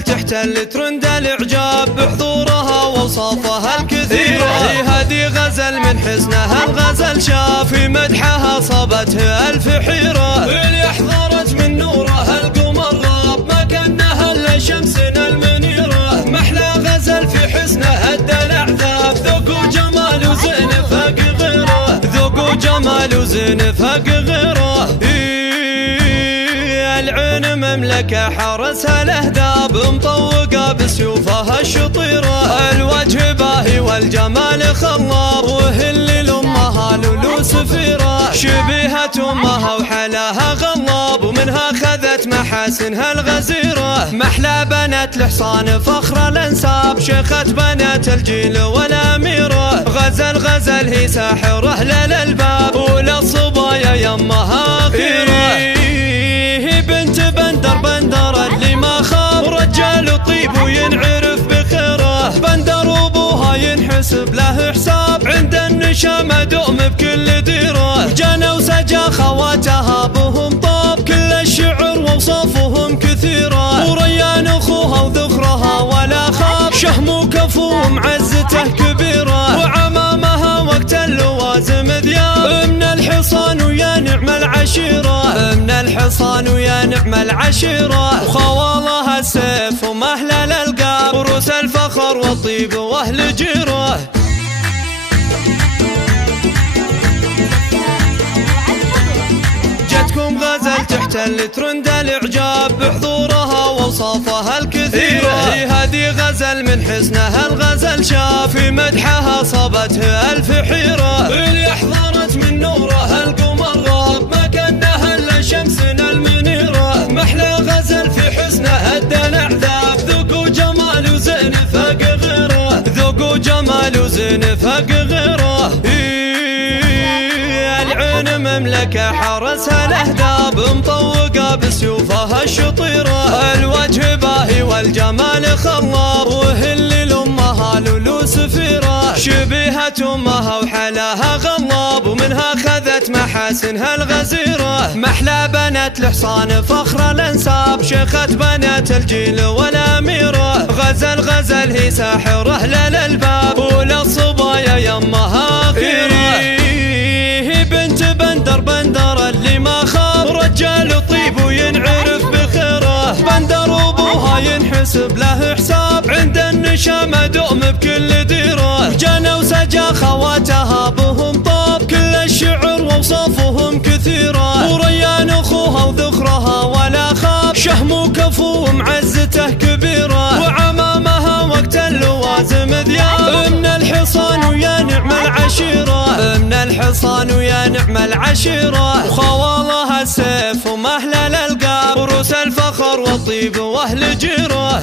غزل تحتل ترند الاعجاب بحضورها واوصافها الكثيره. هذه غزل من حسنها الغزل شاف في مدحها صابته الف حيره. اللي احضرت من نورها القمر غاب ما كانها الا شمسنا المنيره. محلى غزل في حسنها ادى الاعذاب ذوق وجمال وزين فاق غيره. ذوق وجمال وزين فاق غيره. العين مملكة حرسها الاهداب مطوقة بسيوفها الشطيرة. الوجه باهي والجمال خلاب وهل لامها لولو سفيرة. شبيهة امها وحلاها غلاب ومنها خذت محاسنها الغزيرة. محلى بنات الحصان فخر الانساب شيخة بنات الجيل والاميرة. غزل هي ساحرة للالباب وللصبايا يمها خيرة. بنت بندر اللي ما خاف رجال طيب وينعرف بخيره. بندر ابوها ينحسب له حساب عند النشامه دوم بكل ديره. جنى وسجى خواتها بهم طاب كل الشعر ووصفهم كثيره. وريان اخوها وذخرها ولا خاف شهم وكفو معزته كبيره. وعمامها وقت اللوازم ذياب من الحصان ويا نعم العشيره. من الحصان ويا نعم العشيره. وخوالها السيف ومهل الالقاب وروس الفخر والطيب واهل جيره. جتكم غزل تحتل ترند الاعجاب بحضورها واوصافها الكثيره. هذه غزل من حسنها الغزل شاف في مدحها صابته الف حيره. اللي احضرت من نورها القمر غاب ما كانها الا شمسنا المنيره. محلى غزل في حسنها ادى الاعذاب ذوق وجمال وزين فاق غيره. ذوق وجمال وزين فاق غيره. العين مملكة حرسها الاهداب مطوقة بسيوفها الشطيرة. الوجه باهي والجمال خلاب وهل لامها لولو سفيرة. شبيهة امها وحلاها غلاب ومنها خذت محاسنها الغزيرة. محلى بنات الحصان فخر الانساب شيخة بنات الجيل والاميرة. غزل هي ساحرة للالباب وللصبايا يمها خيرة. بنت بندر اللي ما خاف رجال طيب وينعرف بخيره. بندر ابوها ينحسب له حساب عند النشامه دوم بكل ديره. جنى وسجى خواتها بهم طاب كل الشعر ووصفهم كثيره. وريان اخوها وذخرها ولا خاف شهم وكفو معزته كبيره. وعمامها وقت اللوازم ذياب من الحصان ويا نعم العشيره. من الحصان ويا نعم العشيره. وخوالها السيف ومهل الالقاب وروس الفخر والطيب واهل جيره.